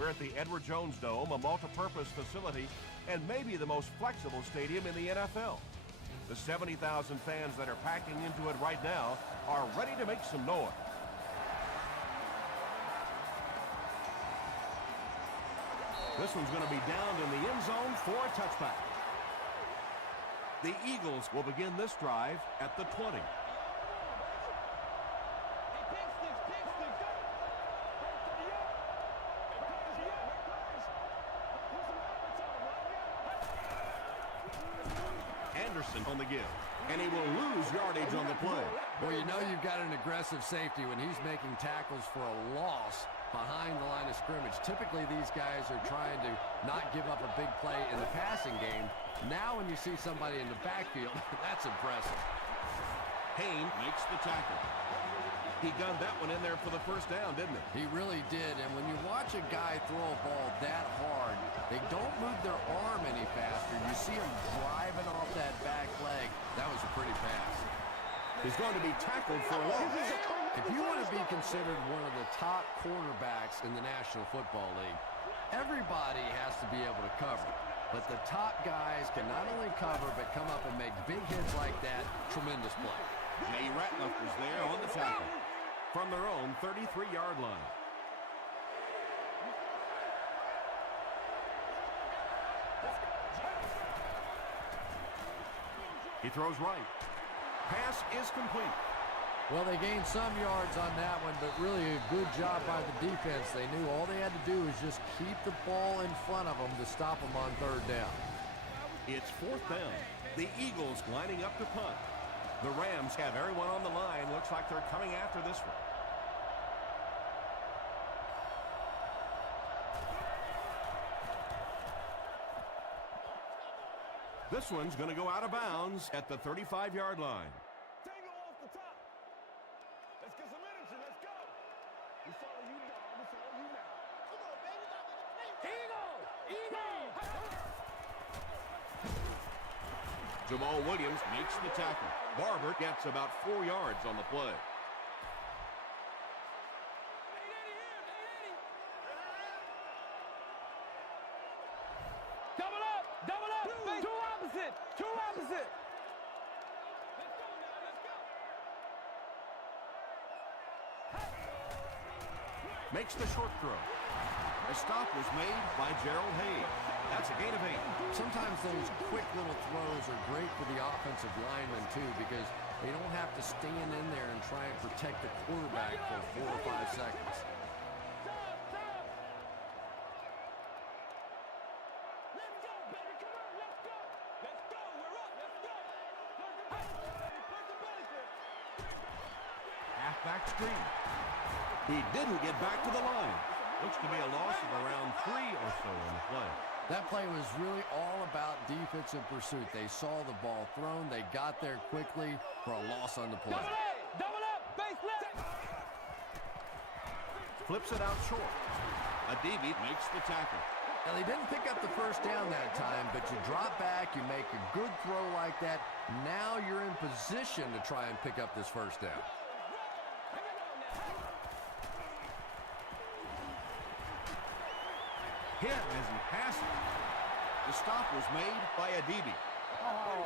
We're at the Edward Jones Dome, a multi-purpose facility and maybe the most flexible stadium in the NFL. The 70,000 fans that are packing into it right now are ready to make some noise. This one's going to be down in the end zone for a touchback. The Eagles will begin this drive at the 20. Anderson on the give, and he will lose yardage on the play. Well, you know you've got an aggressive safety when he's making tackles for a loss behind the line of scrimmage. Typically, these guys are trying to not give up a big play in the passing game. Now when you see somebody in the backfield, that's impressive. Hayne makes the tackle. He gunned that one in there for the first down, didn't he? He really did, and when you watch a guy throw a ball that hard, they don't move their arm any faster. You see him driving off that back leg. That was a pretty pass. He's going to be tackled for a loss. If you want to be considered one of the top cornerbacks in the National Football League, everybody has to be able to cover. But the top guys can not only cover, but come up and make big hits like that. Tremendous play. Jay Ratliff was there on the tackle from their own 33-yard line. He throws right. Pass is complete. Well, they gained some yards on that one, but really a good job by the defense. They knew all they had to do was just keep the ball in front of them to stop them on third down. It's fourth down. The Eagles lining up to punt. The Rams have everyone on the line. Looks like they're coming after this one. This one's going to go out of bounds at the 35-yard line. Tango off the top. Let's get some energy. Let's go. We follow you down. We follow you now. Come on, baby. Eagle! Eagle! Jamal Williams makes the tackle. Barber gets about 4 yards on the play. Double up! Double up! Two opposite! Two opposite! Let's go now. Let's go. Makes the short throw. A stop was made by Gerald Hayes. That's a gain of 8. Sometimes those quick little throws are great for the offensive linemen, too, because they don't have to stand in there and try and protect the quarterback for 4 or 5 seconds. Let's go, baby. Come on. Let's go. Let's go. We're up. Let's go. Halfback screen. He didn't get back to the line. Looks to be a loss of around 3 or so on the play. That play was really all about defensive pursuit. They saw the ball thrown. They got there quickly for a loss on the play. Double up! Double up! Face left! Flips it out short. Adibi makes the tackle. Now, they didn't pick up the first down that time, but you drop back, you make a good throw like that. Now you're in position to try and pick up this first down. Hit as he passes. The stop was made by Adibi.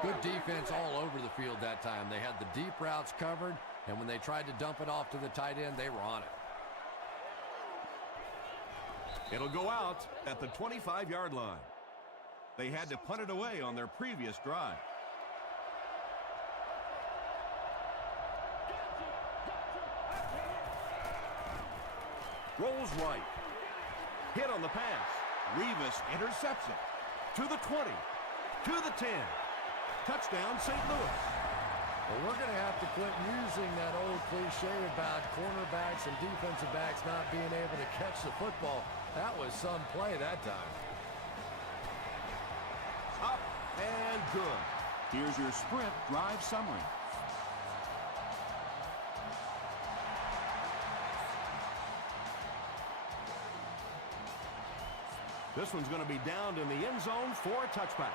Good defense all over the field that time. They had the deep routes covered, and when they tried to dump it off to the tight end, they were on it. It'll go out at the 25-yard line. They had to punt it away on their previous drive. Rolls right. Hit on the pass. Revis intercepts it. To the 20. To the 10. Touchdown, St. Louis. Well, we're going to have to quit using that old cliche about cornerbacks and defensive backs not being able to catch the football. That was some play that time. Up and good. Here's your sprint drive summary. This one's going to be downed in the end zone for a touchback.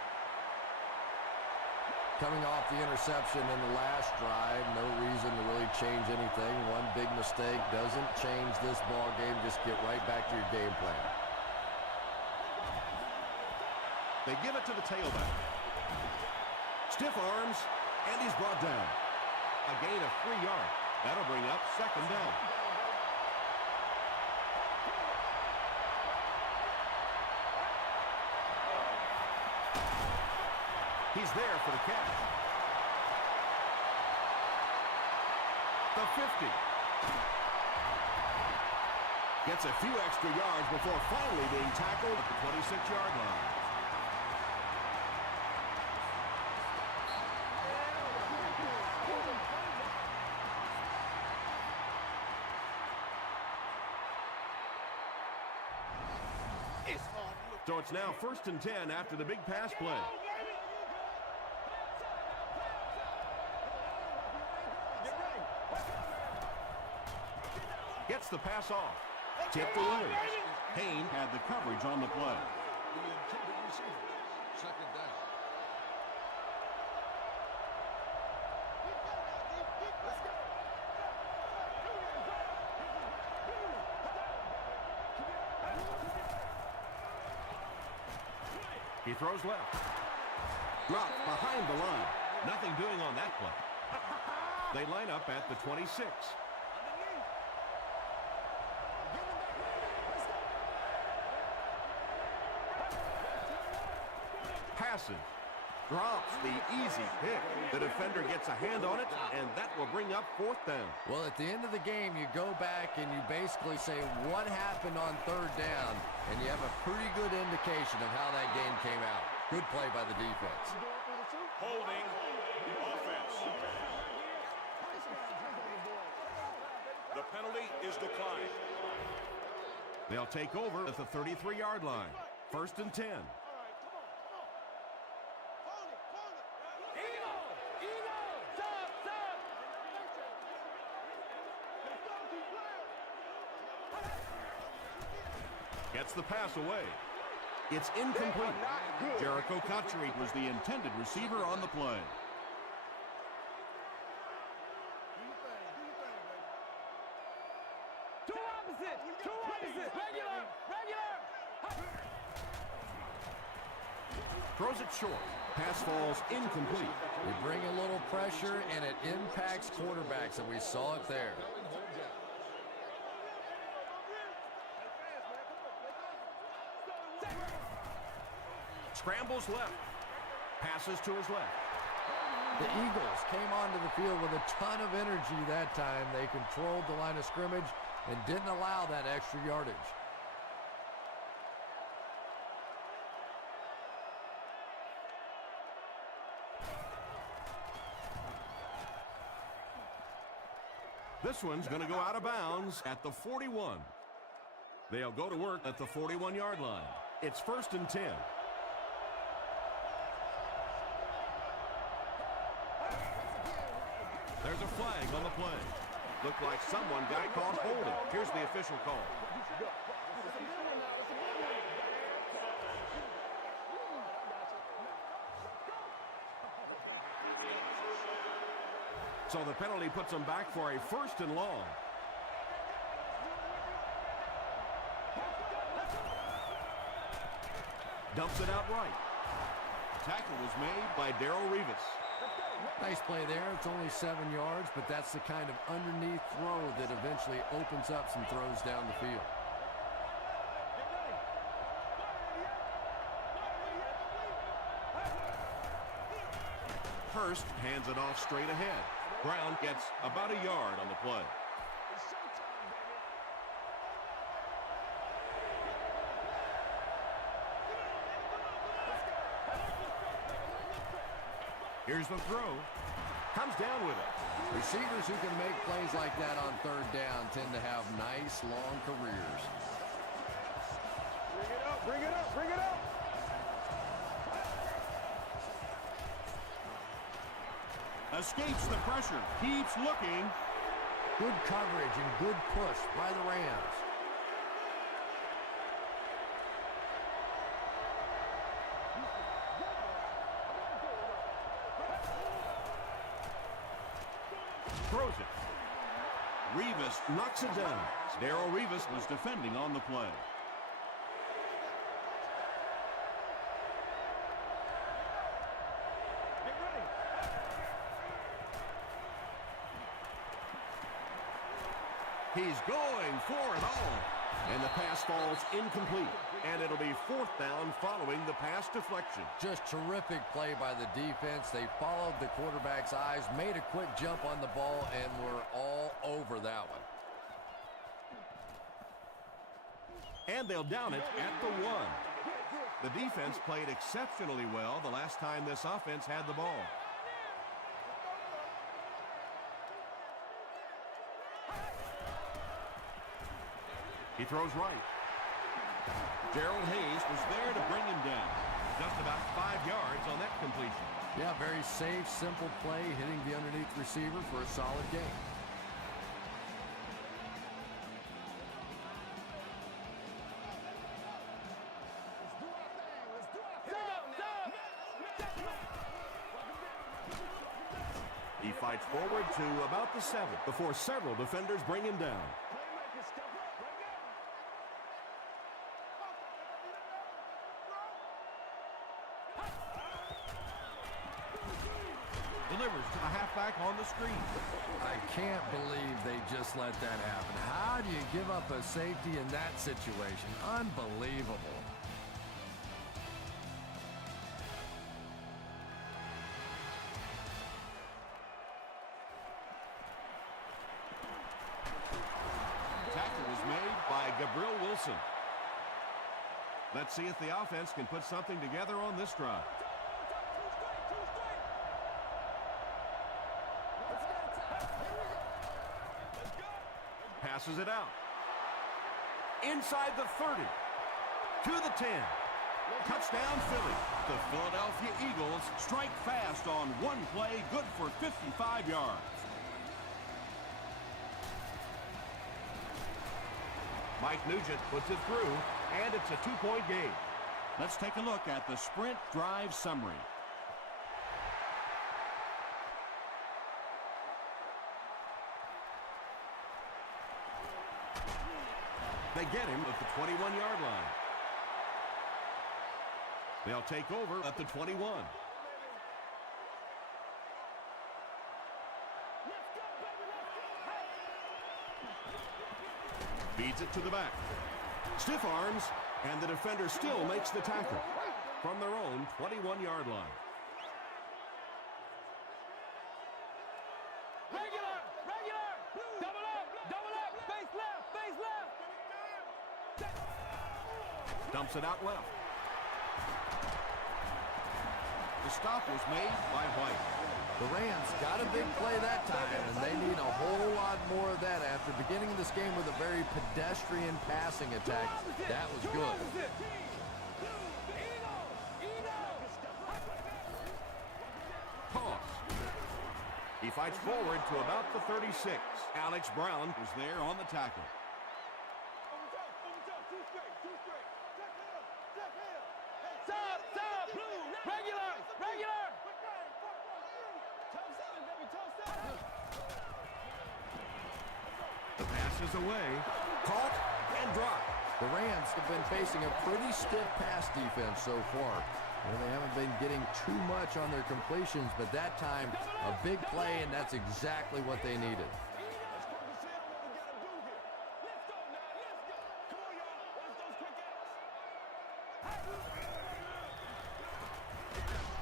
Coming off the interception in the last drive, no reason to really change anything. One big mistake doesn't change this ball game. Just get right back to your game plan. They give it to the tailback. Stiff arms, and he's brought down. A gain of 3 yards. That'll bring up second down. He's there for the catch. The 50. Gets a few extra yards before finally being tackled at the 26-yard line. So it's now 1st and 10 after the big pass play. Gets the pass off. Tipped to Williams. Payne had the coverage on the play. The intended receiver. Second down. He throws left. Dropped behind the line. Nothing doing on that play. They line up at the 26. Passes. Drops the easy pick. The defender gets a hand on it, and that will bring up 4th down. Well, at the end of the game, you go back and you basically say what happened on 3rd down, and you have a pretty good indication of how that game came out. Good play by the defense. Holding offense. The penalty is declined. They'll take over at the 33-yard line. 1st and 10. Gets the pass away. It's incomplete. Jericho Cotchery was the intended receiver on the play. Two opposite. Regular. Throws it short. Pass falls incomplete. You bring a little pressure, and it impacts quarterbacks, and we saw it there. Scrambles left. Passes to his left. The Eagles came onto the field with a ton of energy that time. They controlled the line of scrimmage and didn't allow that extra yardage. This one's going to go out of bounds at the 41. They'll go to work at the 41-yard line. It's 1st and 10. There's a flag on the play. Looked like someone got caught holding. Here's the official call. So the penalty puts them back for a 1st and long. Dumps it out right. Tackle was made by Darrelle Revis. Nice play there. It's only 7 yards, but that's the kind of underneath throw that eventually opens up some throws down the field. Hurst hands it off straight ahead. Brown gets about a yard on the play. Here's the throw. Comes down with it. Receivers who can make plays like that on 3rd down tend to have nice, long careers. Bring it up. Escapes the pressure. Keeps looking. Good coverage and good push by the Rams. Throws it. Revis knocks it down. Darrelle Revis was defending on the play. He's going for it all. And the pass falls incomplete. And it'll be 4th down following the pass deflection. Just terrific play by the defense. They followed the quarterback's eyes, made a quick jump on the ball, and were all over that one. And they'll down it at the 1. The defense played exceptionally well the last time this offense had the ball. He throws right. Gerald Hayes was there to bring him down. Just about 5 yards on that completion. Yeah, very safe, simple play, hitting the underneath receiver for a solid gain. He fights forward to about the 7 before several defenders bring him down. Delivers to the halfback on the screen. I can't believe they just let that happen. How do you give up a safety in that situation? Unbelievable. Tackle was made by Gabriel Wilson. Let's see if the offense can put something together on this drive. Passes it out. Inside the 30. To the 10. Touchdown Philly. The Philadelphia Eagles strike fast on one play, good for 55 yards. Mike Nugent puts it through, and it's a 2-point game. Let's take a look at the sprint drive summary. They get him at the 21-yard line. They'll take over at the 21. Feeds it to the back. Stiff arms, and the defender still makes the tackle from their own 21-yard line. Dumps it out left. The stop was made by White. The Rams got a big play that time, and they need a whole lot more of that after beginning this game with a very pedestrian passing attack. That was good. Toss. He fights forward to about the 36. Alex Brown was there on the tackle. The pass is away, caught, and dropped. The Rams have been facing a pretty stiff pass defense so far. They haven't been getting too much on their completions, but that time, a big play, and that's exactly what they needed.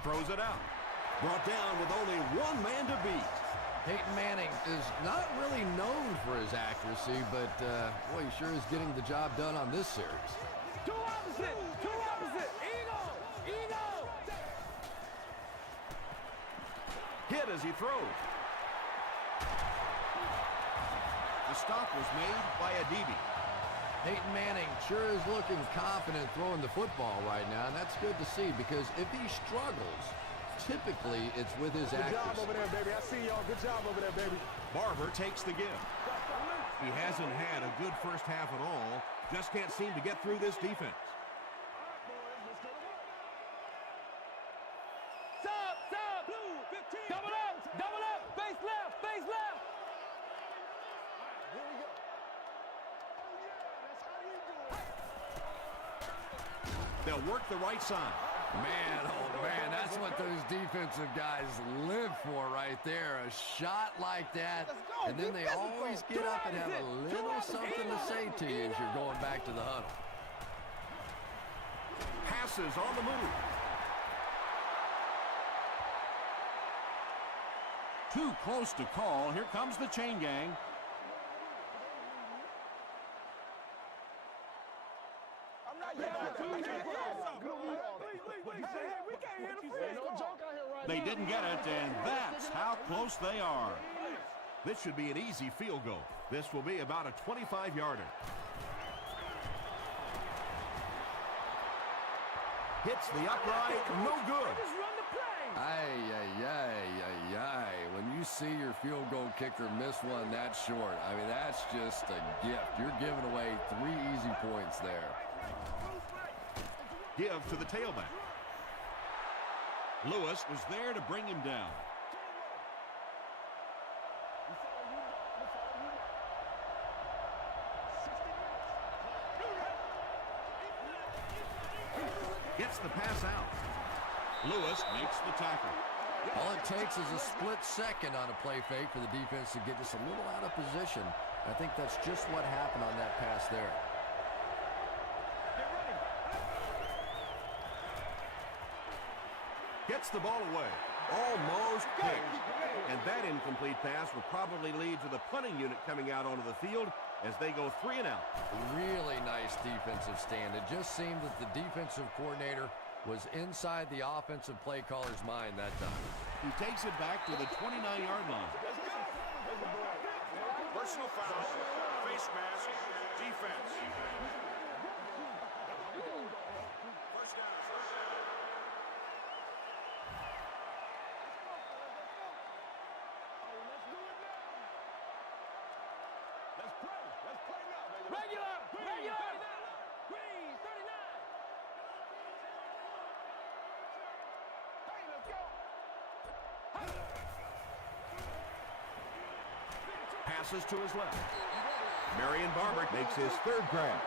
Throws it out. Brought down with only one man to beat. Peyton Manning is not really known for his accuracy, but boy, he sure is getting the job done on this series. Two opposite. Eagle. Hit as he throws. The stop was made by Adibi. Peyton Manning sure is looking confident throwing the football right now, and that's good to see because if he struggles, typically it's with his accuracy. Good job over there, baby. I see y'all. Good job over there, baby. Barber takes the give. He hasn't had a good first half at all. Just can't seem to get through this defense. Stop. Double up. Face left. Here we go. They'll work the right side. Man, oh man, that's what those defensive guys live for right there. A shot like that, and then they always get up and have a little something to say to you as you're going back to the huddle. Passes on the move. Too close to call. Here comes the chain gang. They didn't get it, and that's how close they are. This should be an easy field goal. This will be about a 25-yarder. Hits the upright, no good. Ay, ay, ay, ay, ay. When you see your field goal kicker miss one that short, I mean, that's just a gift. You're giving away 3 easy points there. Give to the tailback. Lewis was there to bring him down. Gets the pass out. Lewis makes the tackle. All it takes is a split second on a play fake for the defense to get just a little out of position. I think that's just what happened on that pass there. Gets the ball away. Almost picked. And that incomplete pass will probably lead to the punting unit coming out onto the field as they go 3 and out. Really nice defensive stand. It just seemed that the defensive coordinator was inside the offensive play caller's mind that time. He takes it back to the 29-yard line. Personal foul, face mask, defense. Passes to his left. Marion Barber makes his 3rd grab.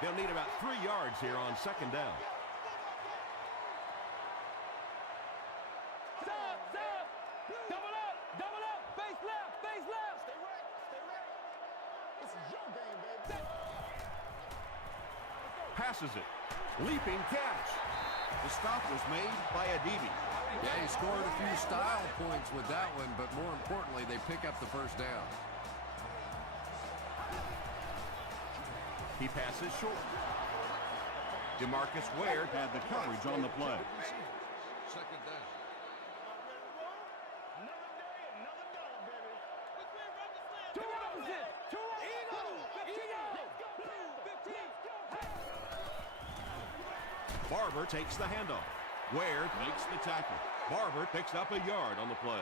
They'll need about 3 yards here on 2nd down. Stop! Double up, face left. Stay right. This is your game, baby. Passes it. Leaping catch. The stop was made by Adibi. Yeah, he scored a few style points with that one, but more importantly, they pick up the 1st down. He passes short. DeMarcus Ware had the coverage on the play. 2nd down. Another day, another dollar, baby. Two opposite. Barber takes the handoff. Ware makes the tackle. Barber picks up a yard on the play.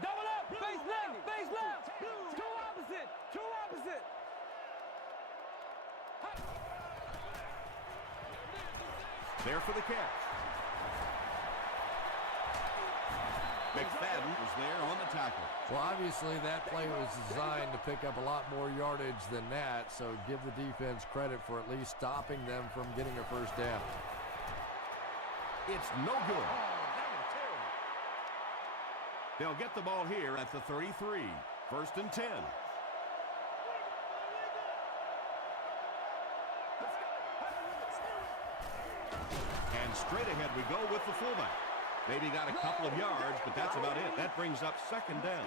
Double up, face left. Two opposite. There for the catch. McFadden was there on the tackle. Well, obviously that play was designed to pick up a lot more yardage than that, so give the defense credit for at least stopping them from getting a 1st down. It's no good. They'll get the ball here at the 33. 1st and 10. And straight ahead we go with the fullback. Maybe got a couple of yards, but that's about it. That brings up 2nd down.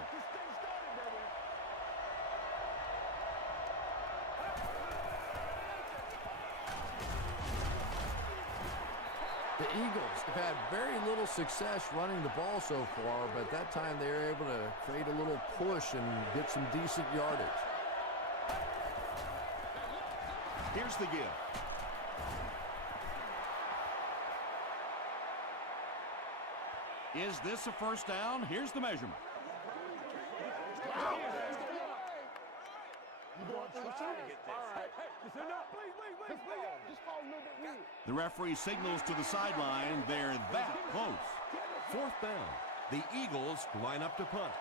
The Eagles have had very little success running the ball so far, but that time they were able to create a little push and get some decent yardage. Here's the give. Is this a 1st down? Here's the measurement. The referee signals to the sideline. They're that close. 4th down. The Eagles line up to punt.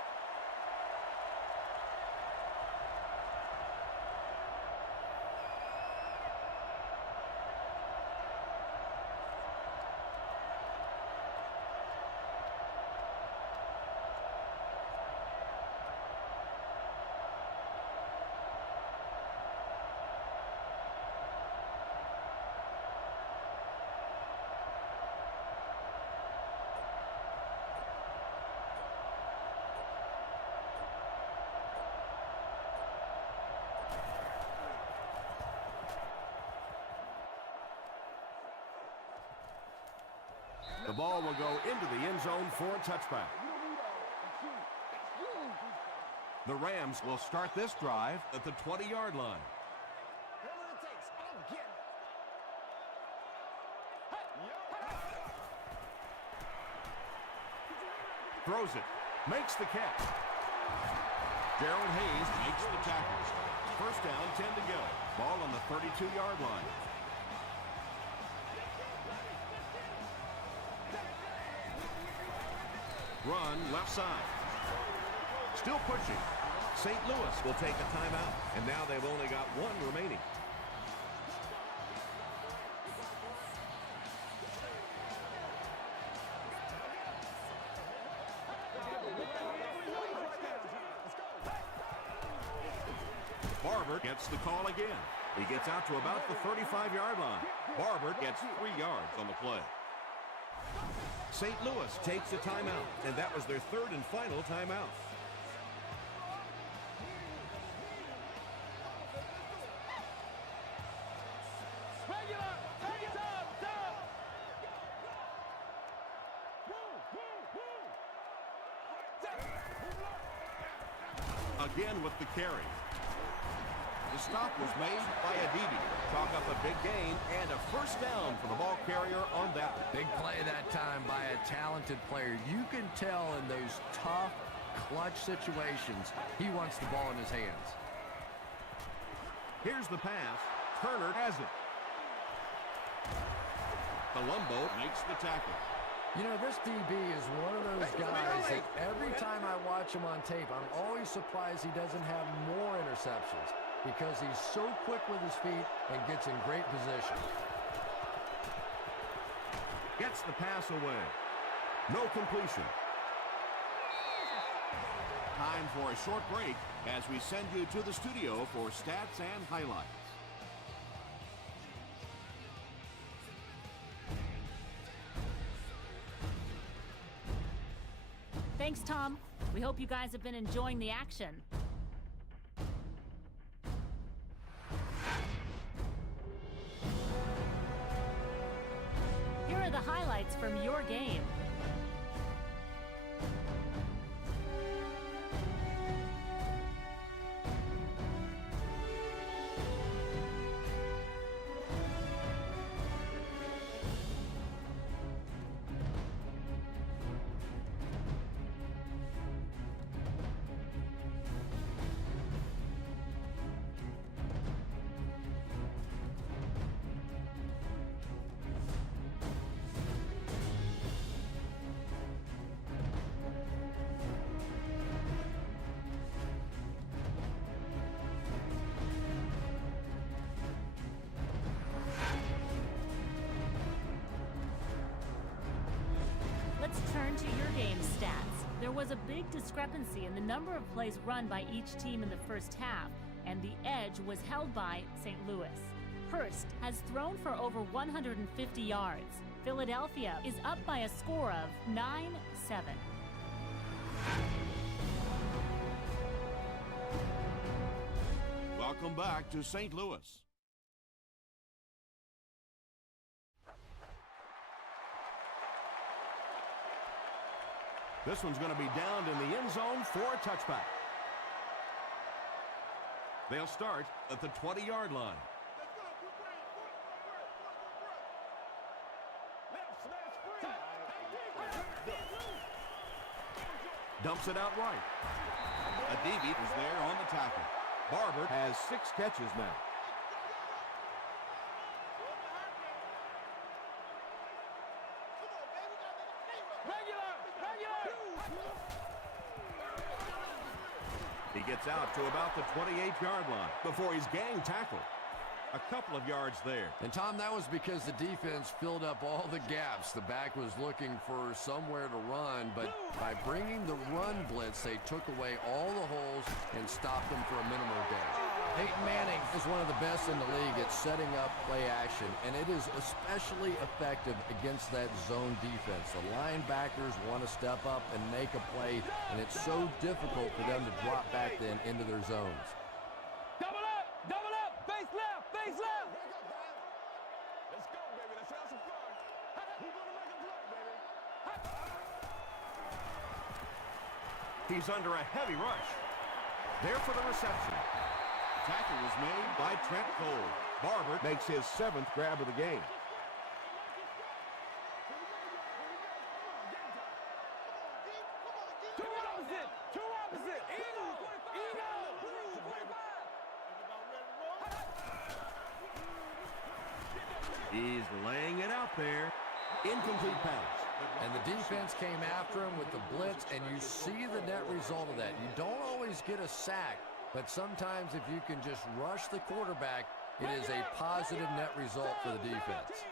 The ball will go into the end zone for a touchback. The Rams will start this drive at the 20-yard line. Whatever it takes, I'll get it. Throws it. Makes the catch. Gerald Hayes makes the tackle. First down, 10 to go. Ball on the 32-yard line. Run left side. Still pushing. St. Louis will take a timeout, and now they've only got one remaining. Barber gets the call again. He gets out to about the 35-yard line. Barber gets 3 yards on the play. St. Louis takes a timeout, and that was their third and final timeout. Again with the carry. The stop was made by Adibi. Chalk up a big gain and a first down for the ball carrier on that one. Big play that time by a talented player. You can tell in those tough, clutch situations, he wants the ball in his hands. Here's the pass. Turner has it. Colombo makes the tackle. You know, this DB is one of those guys that every time I watch him on tape, I'm always surprised he doesn't have more interceptions because he's so quick with his feet and gets in great position. Gets the pass away. No completion. Time for a short break as we send you to the studio for stats and highlights. Thanks, Tom. We hope you guys have been enjoying the action. Here are the highlights from your game. Let's turn to your game stats. There was a big discrepancy in the number of plays run by each team in the first half, and the edge was held by St. Louis. Hurst has thrown for over 150 yards. Philadelphia is up by a score of 9-7. Welcome back to St. Louis. This one's going to be down in the end zone for a touchback. They'll start at the 20-yard line. Dumps it out right. Adibi is there on the tackle. Barber has 6 catches now. He gets out to about the 28-yard line before he's gang tackled. A couple of yards there. And, Tom, that was because the defense filled up all the gaps. The back was looking for somewhere to run, but by bringing the run blitz, they took away all the holes and stopped them for a minimal gain. Peyton Manning is one of the best in the league at setting up play action, and it is especially effective against that zone defense. The linebackers want to step up and make a play, and it's so difficult for them to drop back then into their zones. Double up, face left, face left. Let's go, baby. Let's have some fun. We're gonna make a play, baby. He's under a heavy rush. There for the reception. Tackle was made by Trent Cole. Barber makes his 7th grab of the game. Two opposite. Eagle. He's laying it out there. Incomplete pass. And the defense came after him with the blitz, and you see the net result of that. You don't always get a sack, but sometimes if you can just rush the quarterback, it is a positive net result for the defense.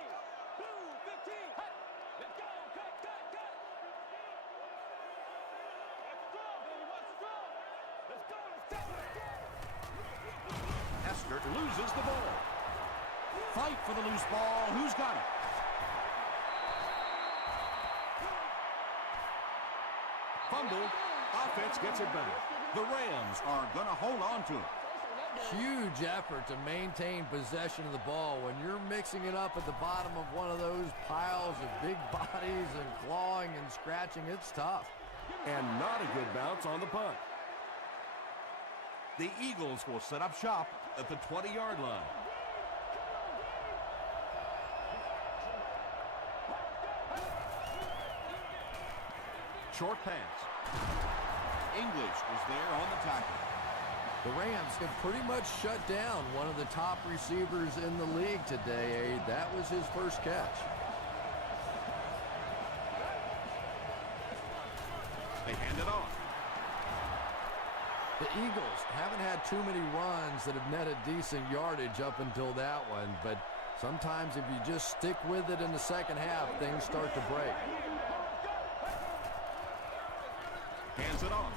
Esther loses the ball. Fight for the loose ball. Who's got it? Fumble. Offense gets it back. The Rams are going to hold on to it. Huge effort to maintain possession of the ball. When you're mixing it up at the bottom of one of those piles of big bodies and clawing and scratching, it's tough. And not a good bounce on the punt. The Eagles will set up shop at the 20-yard line. Short pass. English was there on the tackle. The Rams have pretty much shut down one of the top receivers in the league today. That was his first catch. They hand it off. The Eagles haven't had too many runs that have netted decent yardage up until that one, but sometimes if you just stick with it in the second half, things start to break. Hands it off.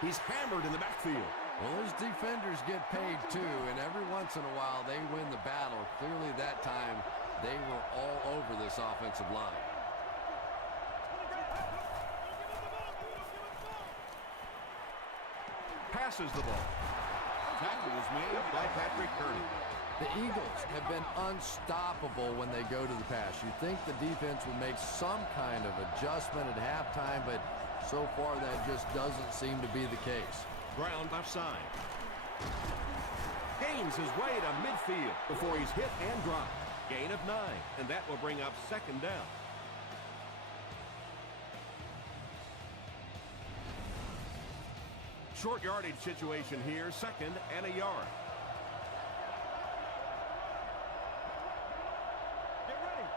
He's hammered in the backfield. Well, those defenders get paid too, and every once in a while they win the battle. Clearly that time they were all over this offensive line. Passes the ball. Tackle was made by Patrick Kearney. The Eagles have been unstoppable when they go to the pass. You'd think the defense would make some kind of adjustment at halftime, but so far that just doesn't seem to be the case. Ground left side. Gains his way to midfield before he's hit and dropped. Gain of 9, and that will bring up 2nd down. Short yardage situation here, 2nd and a yard. Get ready.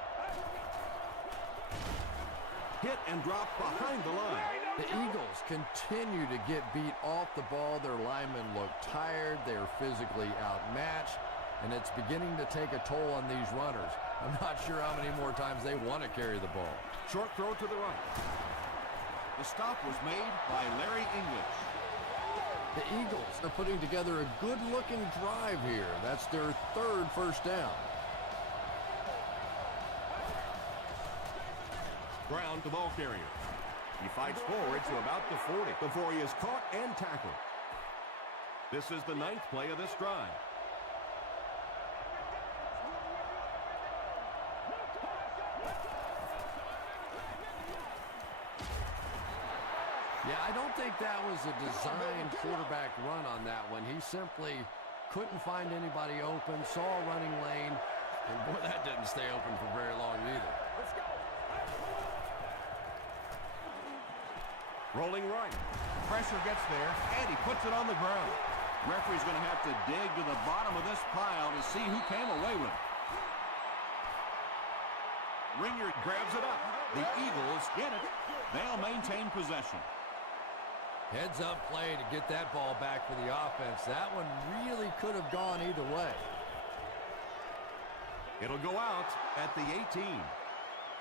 Hit and drop behind the line. The Eagles continue to get beat off the ball. Their linemen look tired. They're physically outmatched, and it's beginning to take a toll on these runners. I'm not sure how many more times they want to carry the ball. Short throw to the right. The stop was made by Larry English. The Eagles are putting together a good-looking drive here. That's their 3rd first down. Ground the ball carrier. He fights forward to about the 40 before he is caught and tackled. This is the 9th play of this drive. Yeah, I don't think that was a designed quarterback run on that one. He simply couldn't find anybody open, saw a running lane, and boy, that didn't stay open for very long either. Let's go. Rolling right. Pressure gets there, and he puts it on the ground. Referee's going to have to dig to the bottom of this pile to see who came away with it. Ringer grabs it up. The Eagles get it. They'll maintain possession. Heads-up play to get that ball back for the offense. That one really could have gone either way. It'll go out at the 18.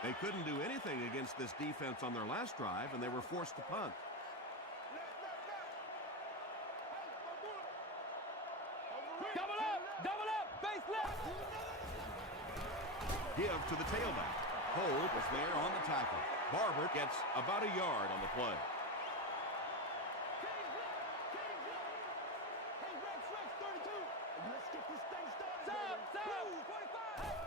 They couldn't do anything against this defense on their last drive, and they were forced to punt. Double up, face left. Give to the tailback. Cole was there on the tackle. Barber gets about a yard on the play. Hey, Rex, 32. Let's get this thing started. Stop. 45.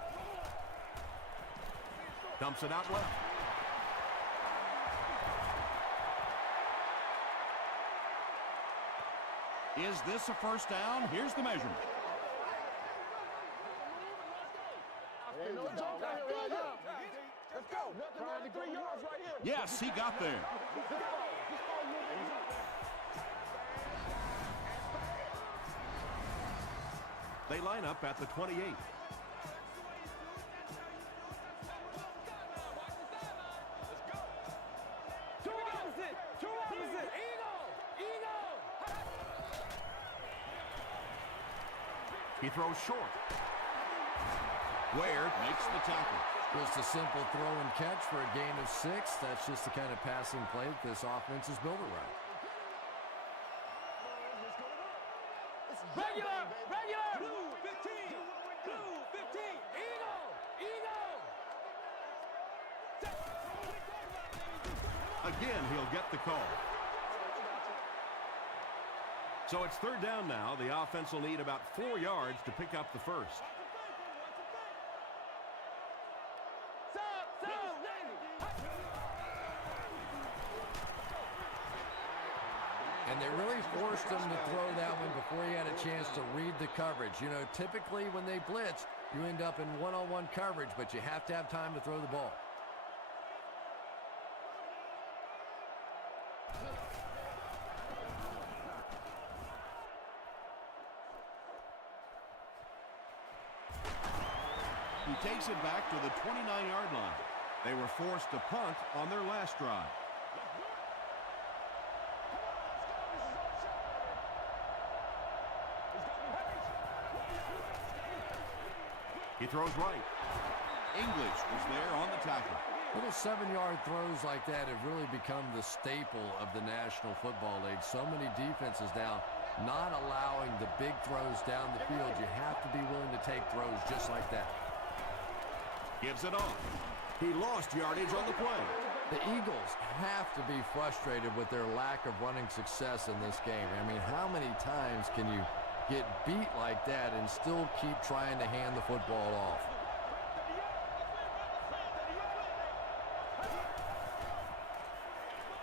Dumps it out left. Is this a first down? Here's the measurement. Ain't no joke out here right now. Let's go. Nothing more than 3 yards right here. Yes, he got there. They line up at the 28. Two opposite. Eagle. He throws short. Ware makes the tackle. Just a simple throw and catch for a gain of 6. That's just the kind of passing play that this offense is built around. Regular. Blue 15. Eagle. Again, he'll get the call. So it's third down now. The offense will need about 4 yards to pick up the first. And they really forced him to throw that one before he had a chance to read the coverage. You know, typically when they blitz, you end up in one-on-one coverage, but you have to have time to throw the ball. He takes it back to the 29-yard line. They were forced to punt on their last drive. He throws right. English was there on the tackle. Little 7-yard throws like that have really become the staple of the National Football League. So many defenses now not allowing the big throws down the field. You have to be willing to take throws just like that. Gives it off. He lost yardage on the play. The Eagles have to be frustrated with their lack of running success in this game. I mean, how many times can you get beat like that and still keep trying to hand the football off?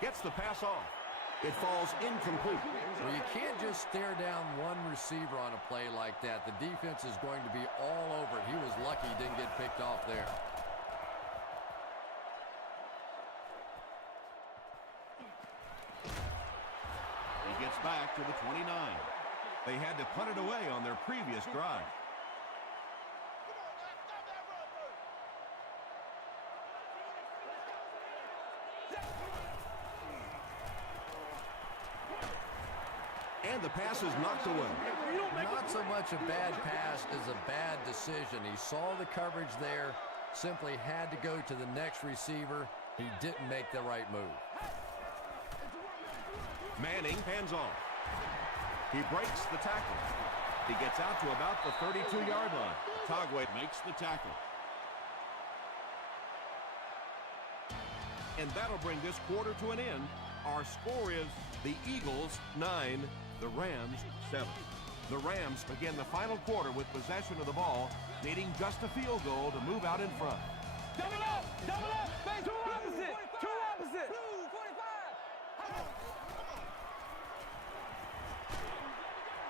Gets the pass off. It falls incomplete. Well, you can't just stare down one receiver on a play like that. The defense is going to be all over it. He was lucky he didn't get picked off there. He gets back to the 29. They had to punt it away on their previous drive. And the pass is knocked away. Not so much a bad pass as a bad decision. He saw the coverage there, simply had to go to the next receiver. He didn't make the right move. Manning hands off. He breaks the tackle. He gets out to about the 32-yard line. Tagwe makes the tackle. And that'll bring this quarter to an end. Our score is the Eagles 9, the Rams 7. The Rams begin the final quarter with possession of the ball, needing just a field goal to move out in front. Double up! Two opposite! Blue 45!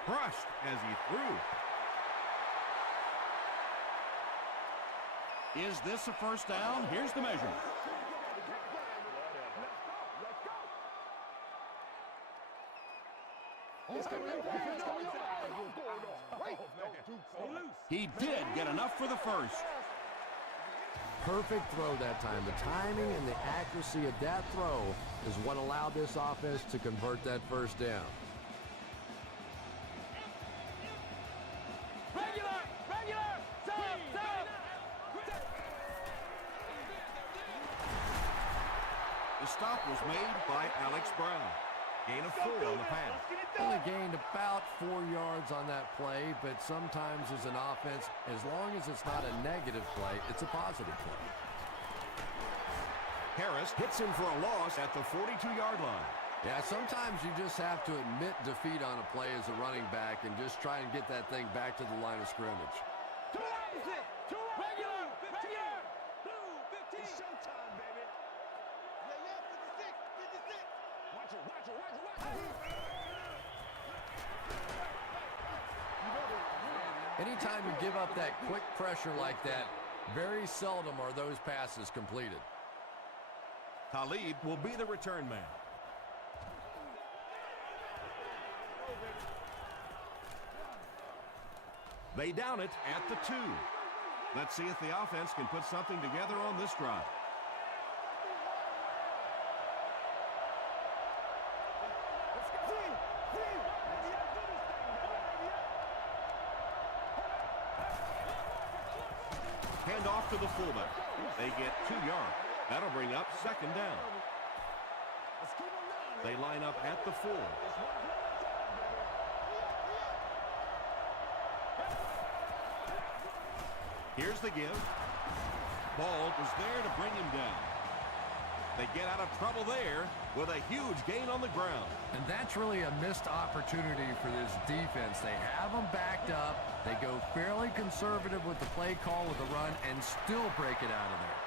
Crushed as he threw. Is this a first down? Here's the measurement. He did get enough for the first. Perfect throw that time. The timing and the accuracy of that throw is what allowed this offense to convert that first down. The stop was made by Alex Brown. Gain of 4 on the pass. Only gained about 4 yards on that play, but sometimes as an offense, as long as it's not a negative play, it's a positive play. Harris hits him for a loss at the 42-yard line. Yeah, sometimes you just have to admit defeat on a play as a running back and just try and get that thing back to the line of scrimmage. Two opposite! Regular! 15! Blue 15! It's showtime, baby! Yeah, 56! Watch it! Anytime you give up that quick pressure like that, very seldom are those passes completed. Talib will be the return man. They down it at the 2. Let's see if the offense can put something together on this drive. Hand off to the fullback. They get 2 yards. That'll bring up second down. They line up at the 4. Here's the give. Ball was there to bring him down. They get out of trouble there with a huge gain on the ground. And that's really a missed opportunity for this defense. They have them backed up. They go fairly conservative with the play call with the run and still break it out of there.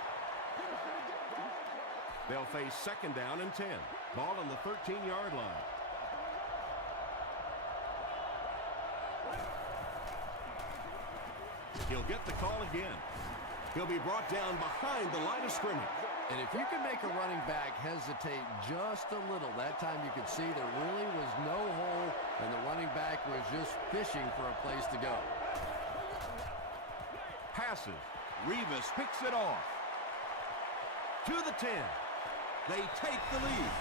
They'll face second down and 10. Ball on the 13-yard line. He'll get the call again. He'll be brought down behind the line of scrimmage. And if you can make a running back hesitate just a little, that time you could see there really was no hole, and the running back was just fishing for a place to go. Passes. Revis picks it off. To the 10. They take the lead.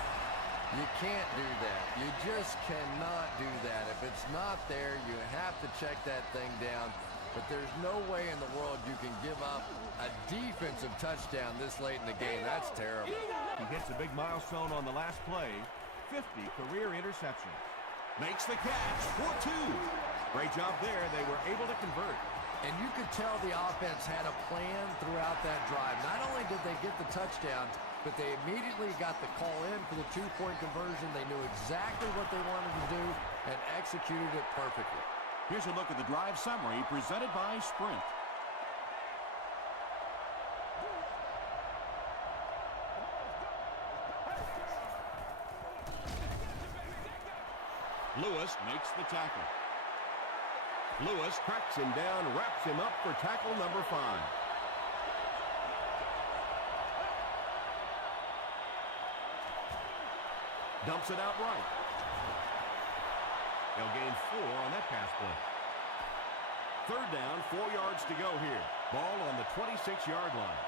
You can't do that. You just cannot do that. If it's not there, you have to check that thing down. But there's no way in the world you can give up a defensive touchdown this late in the game. That's terrible. He hits a big milestone on the last play. 50 career interceptions. Makes the catch for 2. Great job there. They were able to convert. And you could tell the offense had a plan throughout that drive. Not only did they get the touchdown, but they immediately got the call in for the 2-point conversion. They knew exactly what they wanted to do and executed it perfectly. Here's a look at the drive summary presented by Sprint. Lewis makes the tackle. Lewis tracks him down, wraps him up for tackle number 5. Dumps it out right. They'll gain 4 on that pass play. Third down, 4 yards to go here. Ball on the 26-yard line.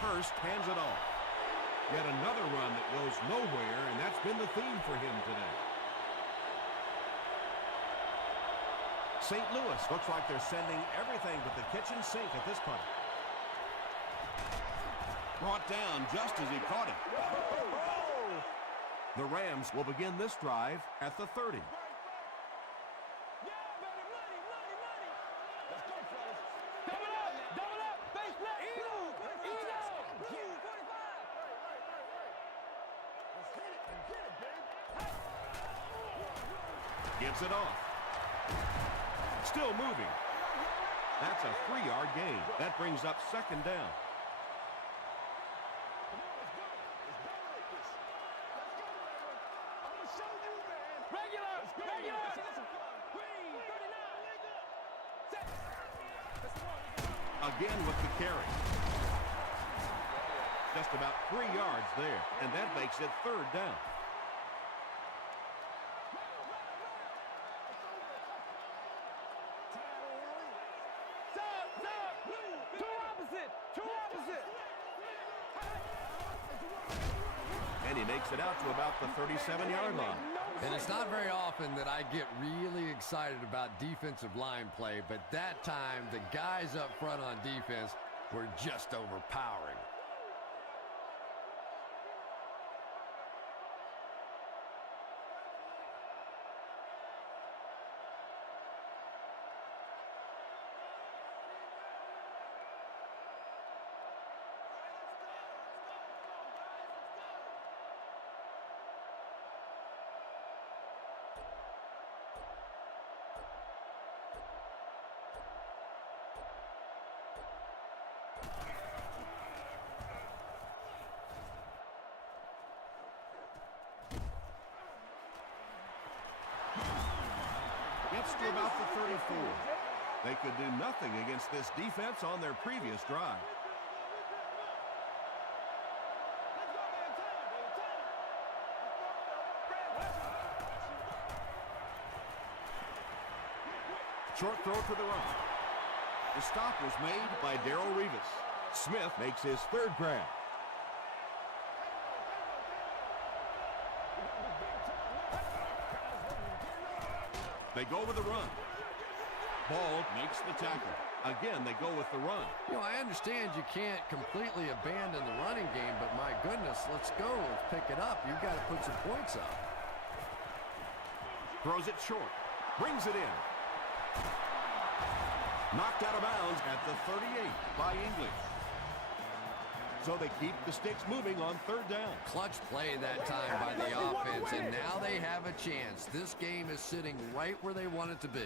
Hurst hands it off. Yet another run that goes nowhere, and that's been the theme for him today. St. Louis looks like they're sending everything but the kitchen sink at this point. Brought down just as he caught it. The Rams will begin this drive at the 30. Gives it off. Still moving. That's a 3-yard gain. That brings up second down. Again with the carry. Just about 3 yards there, and that makes it third down. And he makes it out to about the 37-yard line. And it's not very often that I get really excited about defensive line play, but that time the guys up front on defense were just overpowering. gets to about the 34. They could do nothing against this defense on their previous drive. Short throw to the right. The stop was made by Darrelle Revis. Smith makes his third grab. They go with the run. Ball makes the tackle. Again, they go with the run. You know, I understand you can't completely abandon the running game, but my goodness, let's go. Let's pick it up. You've got to put some points up. Throws it short. Brings it in. Knocked out of bounds at the 38 by English. So they keep the sticks moving on third down. Clutch play that time by the offense, and now they have a chance. This game is sitting right where they want it to be.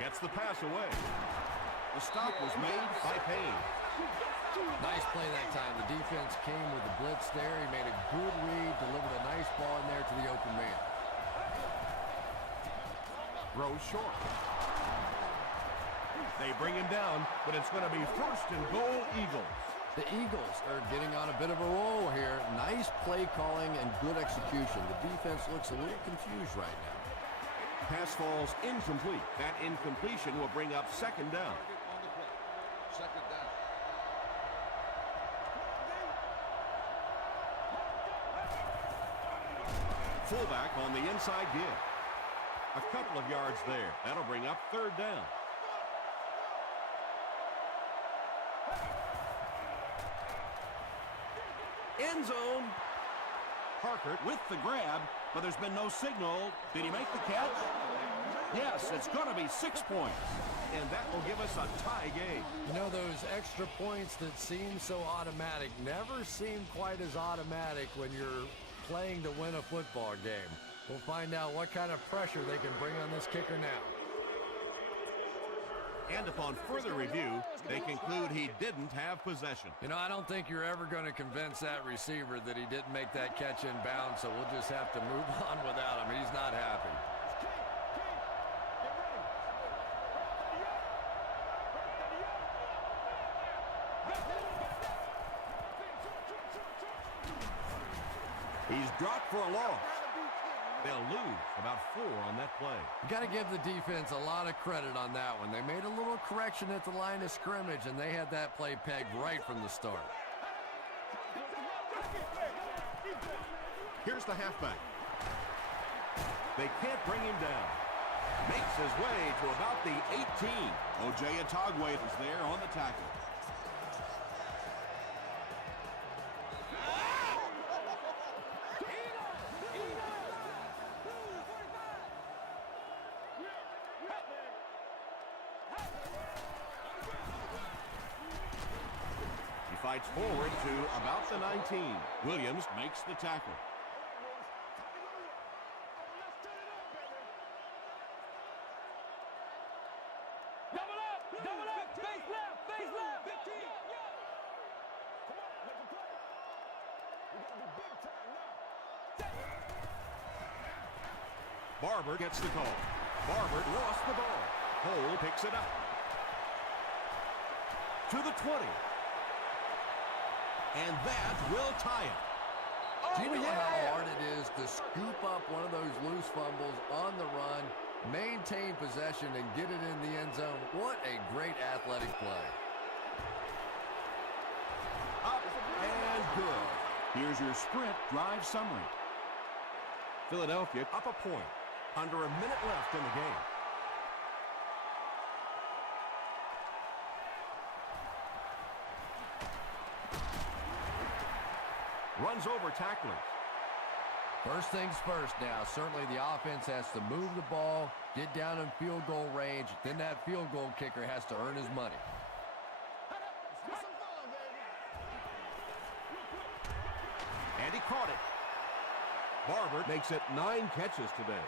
Gets the pass away. The stop was made by Payne. Nice play that time. The defense came with the blitz there. He made a good read, delivered a nice ball in there to the open man. Throws short. They bring him down, but it's going to be first and goal, Eagles. The Eagles are getting on a bit of a roll here. Nice play calling and good execution. The defense looks a little confused right now. Pass falls incomplete. That incompletion will bring up second down. Second down. Fullback on the inside give. A couple of yards there. That'll bring up third down. End zone. Harkert with the grab, but there's been no signal. Did he make the catch? Yes, it's going to be 6 points. And that will give us a tie game. You know, those extra points that seem so automatic never seem quite as automatic when you're playing to win a football game. We'll find out what kind of pressure they can bring on this kicker now. And upon further review, they conclude he didn't have possession. You know, I don't think you're ever going to convince that receiver that he didn't make that catch in bounds, so we'll just have to move on without him. He's not happy. He's dropped for a loss. They'll lose about 4 on that play. You got to give the defense a lot of credit on that one. They made a little correction at the line of scrimmage, and they had that play pegged right from the start. Here's the halfback. They can't bring him down. Makes his way to about the 18. O.J. Atogwe is there on the tackle. Fights forward to about the 19. Williams makes the tackle. Double up, face left, 15. Come on, make a play. We gotta be big time now. Barber gets the call. Barber lost the ball. Cole picks it up. To the 20. And that will tie it. Do you know how hard it is to scoop up one of those loose fumbles on the run, maintain possession, and get it in the end zone? What a great athletic play. Up and good. Here's your sprint drive summary. Philadelphia up a point. Under a minute left in the game. Runs over tacklers. First things first now. Certainly the offense has to move the ball, get down in field goal range. Then that field goal kicker has to earn his money. And he caught it. Barber makes it 9 catches today.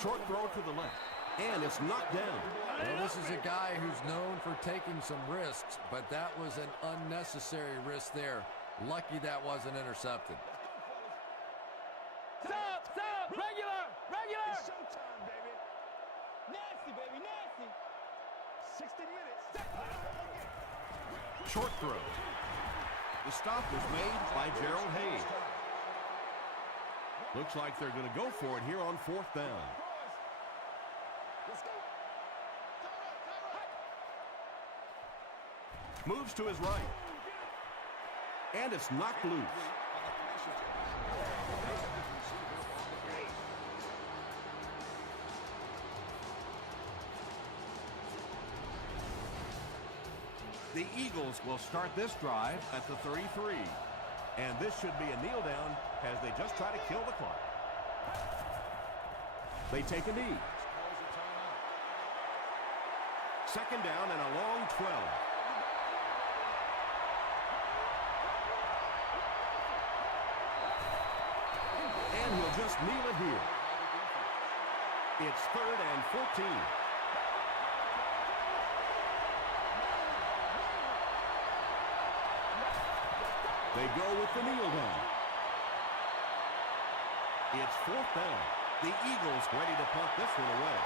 Short throw to the left. And it's knocked down. Well, this is a guy who's known for taking some risks, but that was an unnecessary risk there. Lucky that wasn't intercepted. Stop! Regular! It's showtime, baby. Nasty, baby, nasty. 60 minutes. Short throw. The stop was made by Gerald Hayes. Looks like they're going to go for it here on 4th down. Let's go. Moves to his right. And it's knocked loose. The Eagles will start this drive at the 33. And this should be a kneel down as they just try to kill the clock. They take a knee. 2nd down and a long 12. And he'll just kneel it here. It's 3rd and 14. They go with the kneel down. It's 4th down. The Eagles ready to punt this one away.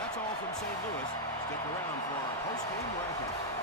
That's all from St. Louis. Stick around for our post-game wrap-up.